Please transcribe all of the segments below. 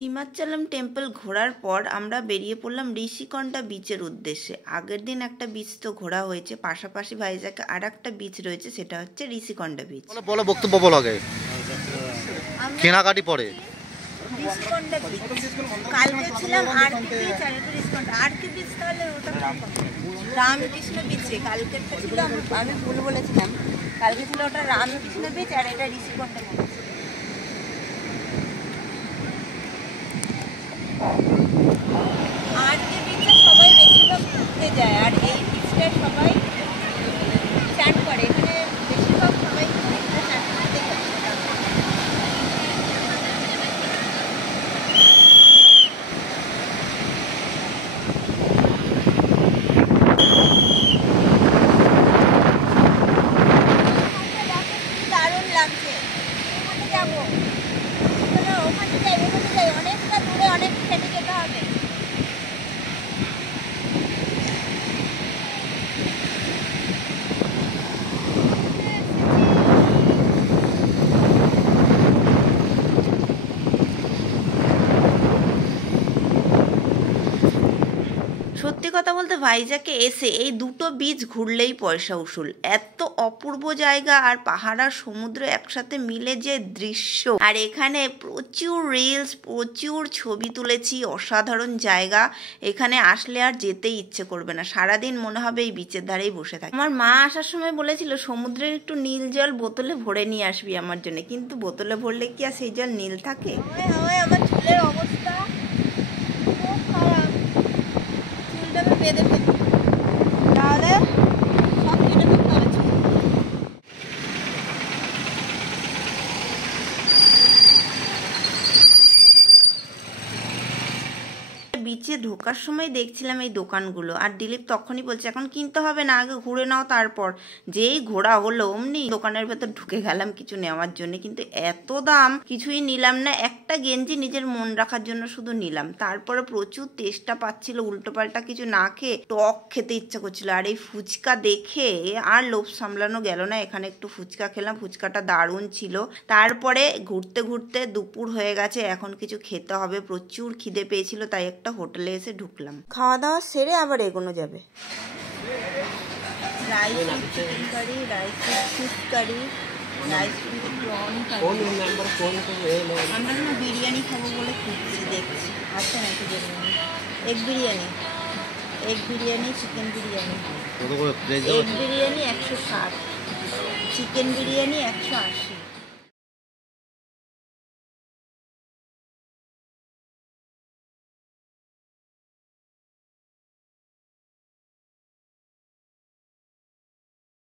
হিমাচলম temple ঘোরার পর আমরা বেরিয়ে পড়লাম ঋষিকণ্ঠা বিচের উদ্দেশ্যে। আগের দিন একটা বিচ তো ঘোরা হয়েছে, পাশাপাশি ভাইজ্যাকে আর একটা বিচ রয়েছে, সেটা হচ্ছে ঋষিকণ্ঠা বিচ। বলো বক্তব্য বলো আগে, কেনাকাটি পরে। ঋষিকণ্ঠা বিচ কালকে ছিলাম, আরকে বিচ আর এটা ঋষিকণ্ঠা। আরকে বিচ তাহলে ওটা রামকৃষ্ণ বিচে, কালকেরটা ছিল আমি ভুল বলেছিলাম, কালকে ছিল ওটা রামকৃষ্ণ বিচ আর এটা ঋষিকণ্ঠা বিচ। আরকে বিচে সবাই বেশিরভাগ ঘুরতে যায়, আর এই বিচটায় সবাই চান করে। এখানে বেশিরভাগ সবাই চান করতে যায়। দারুণ লাগছে, ওখানে যাবো, ওখানে যাই, অনেকটা দূরে, অনেক হেঁটে যেতে হবে। সত্যি কথা বলতে ভাইজ্যাকে এসে এই দুটো বিচ ঘুরলেই পয়সা উসুল। এত অপূর্ব জায়গা, আর পাহাড় আর সমুদ্র একসাথে মিলে যে দৃশ্য, আর এখানে প্রচুর রিলস, প্রচুর ছবি তুলেছি। অসাধারণ জায়গা, এখানে আসলে আর যেতেই ইচ্ছে করবে না, সারাদিন মনে হবে এই বিচের ধারেই বসে থাকে। আমার মা আসার সময় বলেছিল সমুদ্রের একটু নীল জল বোতলে ভরে নিয়ে আসবি আমার জন্য, কিন্তু বোতলে ভরলে কি আর সেই জল নীল থাকে? আমার চুলের অবস্থা খুব খারাপ, চুলটাকে বেঁধে ফেলি, তাহলে সব কেটে ফেলতে হবে চুল। বিচে ঢোকার সময় দেখছিলাম এই দোকানগুলো, আর দিলীপ তখনই বলছে এখন কিনতে হবে না, আগে ঘুরে নাও। তারপর যেই ঘোরা হলো অমনি দোকানের ভেতর ঢুকে গেলাম কিছু নেওয়ার জন্য, কিন্তু এত দাম কিছুই নিলাম না। একটা গেঞ্জি নিজের মন রাখার জন্য শুধু নিলাম। তারপরে প্রচুর তেষ্টা পাচ্ছিল, উল্টোপাল্টা কিছু না খেয়ে টক খেতে ইচ্ছা করছিল, আর এই ফুচকা দেখে আর লোভ সামলানো গেল না। এখানে একটু ফুচকা খেলাম, ফুচকাটা দারুণ ছিল। তারপরে ঘুরতে ঘুরতে দুপুর হয়ে গেছে, এখন কিছু খেতে হবে, প্রচুর খিদে পেয়েছিল, তাই একটা হোটেলে এসে ঢুকলাম। খাওয়া দাওয়া সেরে আবার এগোনো যাবে। Rice with chicken curry, rice with fish curry, rice with prawn curry. আমরা না বিরিয়ানি খাবো বলে খুঁজছি, দেখছি আছে নাকি biryani. Egg biryani, egg biryani, chicken biryani. Egg biryani 160, chicken biryani 180।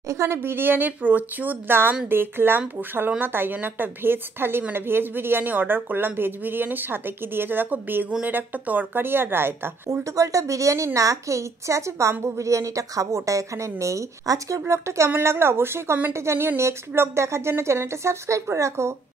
এখানে বিরিয়ানির প্রচুর দাম, দেখলাম পোষালো না, তাই জন্য একটা ভেজ থালি মানে ভেজ বিরিয়ানি অর্ডার করলাম। ভেজ বিরিয়ানির সাথে কি দিয়েছে দেখো, বেগুনের একটা তরকারি আর রায়তা। উল্টোপাল্টা বিরিয়ানি না খেয়ে ইচ্ছা আছে বাম্বু বিরিয়ানিটা খাবো, ওটা এখানে নেই। আজকের ব্লগটা কেমন লাগলো অবশ্যই কমেন্টে জানিও। নেক্সট ব্লগ দেখার জন্য চ্যানেলটা সাবস্ক্রাইব করে রাখো।